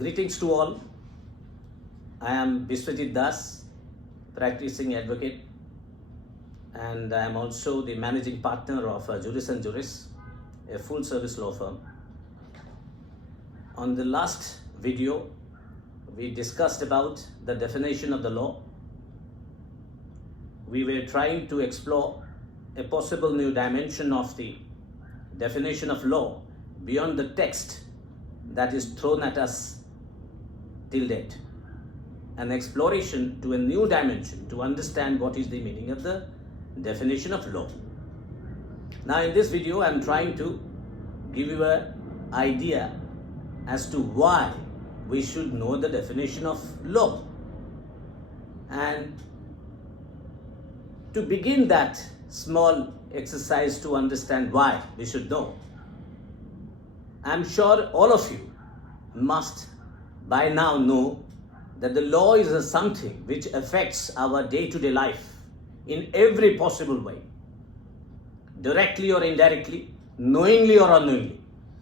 Greetings to all. I am Biswajit practicing advocate, and I am also the managing partner of Juris and Juris, a full service law firm. On the last video, we discussed about the definition of the law. We were trying to explore a possible new dimension of the definition of law beyond the text that is thrown at us till date. An exploration to a new dimension to understand what is the meaning of the definition of law. Now in this video, I am trying to give you an idea as to why we should know the definition of law. And to begin that small exercise to understand why we should know, I'm sure all of you must by now know that the law is something which affects our day-to-day life in every possible way, directly or indirectly, knowingly or unknowingly.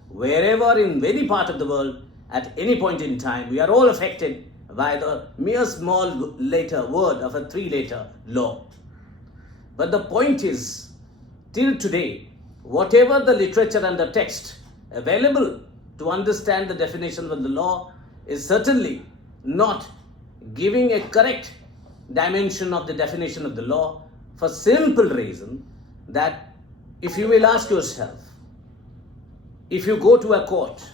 Wherever in any part of the world, at any point in time, we are all affected by the mere small letter word of a three-letter law. But the point is, till today, whatever the literature and the text available to understand the definition of the law is certainly not giving a correct dimension of the definition of the law, for simple reason that if you will ask yourself, if you go to a court,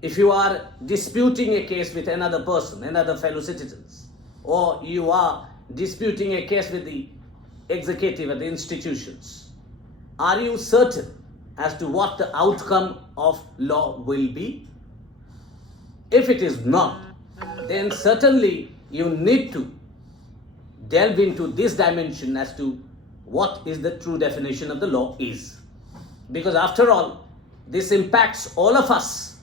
if you are disputing a case with another person, another fellow citizens, or you are disputing a case with the executive and the institutions, are you certain as to what the outcome of law will be? If it is not, then certainly you need to delve into this dimension as to what is the true definition of the law is. Because after all, this impacts all of us,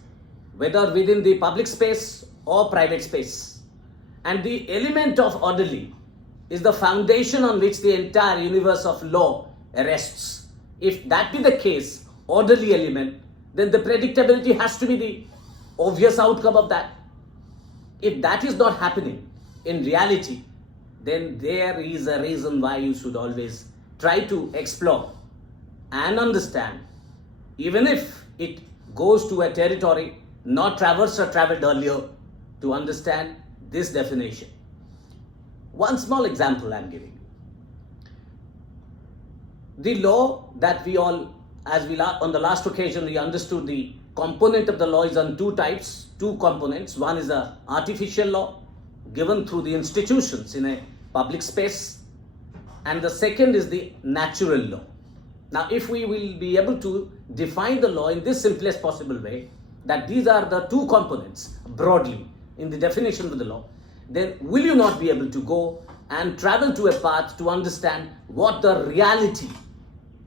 whether within the public space or private space. And the element of orderly is the foundation on which the entire universe of law rests. If that be the case, orderly element, then the predictability has to be the obvious outcome of that. If that is not happening in reality, then there is a reason why you should always try to explore and understand, even if it goes to a territory not traversed or traveled earlier, to understand this definition. One small example I am giving. The law that we all, on the last occasion, we understood the component of the law is on two types, two components. One is the artificial law given through the institutions in a public space, and the second is the natural law. Now, if we will be able to define the law in this simplest possible way, that these are the two components broadly in the definition of the law, then will you not be able to go and travel to a path to understand what the reality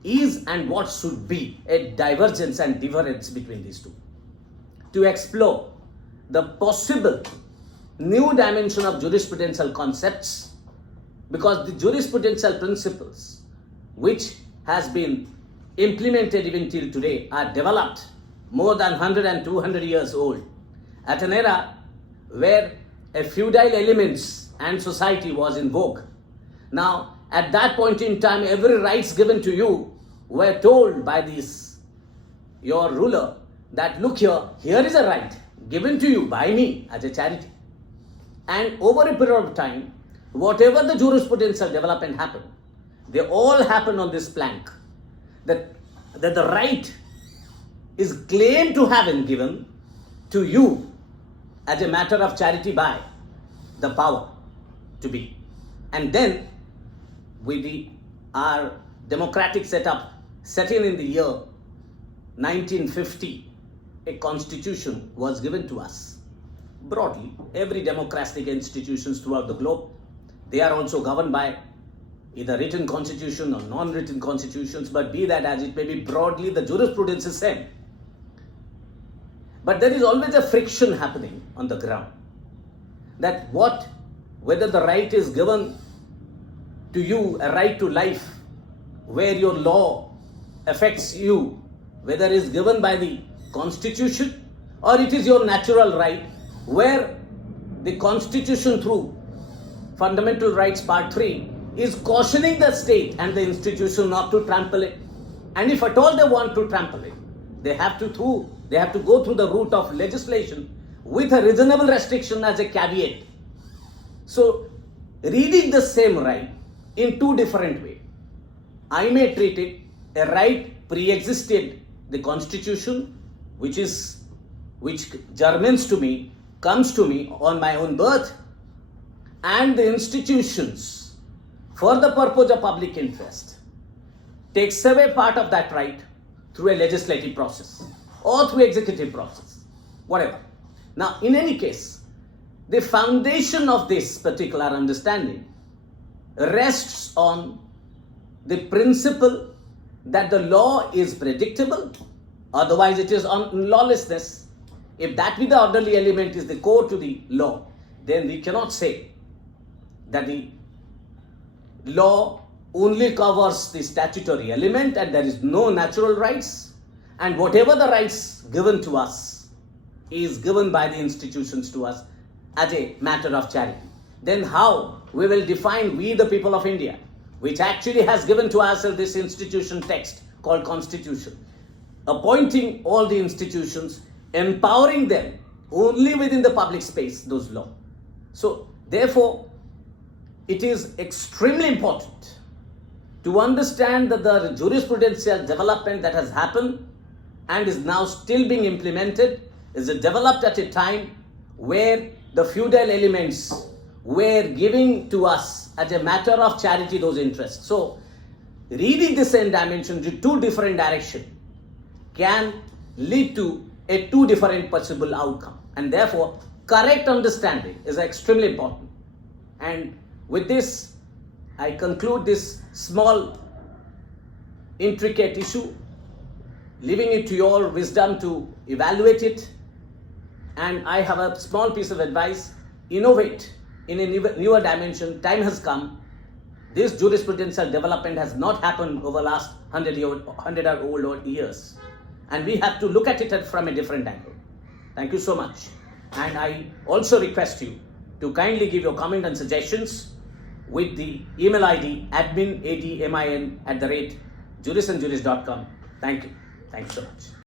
is and what should be a divergence and difference between these two? To explore the possible new dimension of jurisprudential concepts, because the jurisprudential principles which has been implemented even till today are developed more than 100 and 200 years old at an era where a feudal elements and society was in vogue. Now, at that point in time, every rights given to you were told by your ruler that, look here is a right given to you by me as a charity. And over a period of time, whatever the jurisprudential development happened, they all happen on this plank, that the right is claimed to have been given to you as a matter of charity by the power to be. And then with our democratic setup set in the year 1950, a constitution was given to us. Broadly, every democratic institutions throughout the globe, they are also governed by either written constitution or non-written constitutions, but be that as it may be, broadly the jurisprudence is same. But there is always a friction happening on the ground, that whether the right is given to you, a right to life, where your law affects you, whether it is given by the constitution or it is your natural right, where the Constitution through Fundamental Rights Part 3 is cautioning the state and the institution not to trample it. And if at all they want to trample it, they have to go through the route of legislation with a reasonable restriction as a caveat. So, reading the same right in two different ways, I may treat it a right pre-existed the Constitution, which germinates to me, comes to me on my own birth, and the institutions for the purpose of public interest takes away part of that right through a legislative process or through executive process, whatever. Now, in any case, the foundation of this particular understanding rests on the principle that the law is predictable, otherwise it is on lawlessness. If that be the orderly element is the core to the law, then we cannot say that the law only covers the statutory element and there is no natural rights, and whatever the rights given to us is given by the institutions to us as a matter of charity. Then how we will define we the people of India, which actually has given to ourselves this institution text called Constitution, appointing all the institutions, empowering them only within the public space, those laws. So therefore, it is extremely important to understand that the jurisprudential development that has happened and is now still being implemented is developed at a time where the feudal elements were giving to us as a matter of charity those interests. So, reading the same dimension to two different directions can lead to a two different possible outcome, and therefore correct understanding is extremely important. And with this, I conclude this small intricate issue, leaving it to your wisdom to evaluate it. And I have a small piece of advice: innovate in a newer dimension. Time has come. This jurisprudential development has not happened over the last 100 years, and we have to look at it from a different angle. Thank you so much. And I also request you to kindly give your comment and suggestions with the email ID admin@jurisandjuris.com. Thank you. Thanks so much.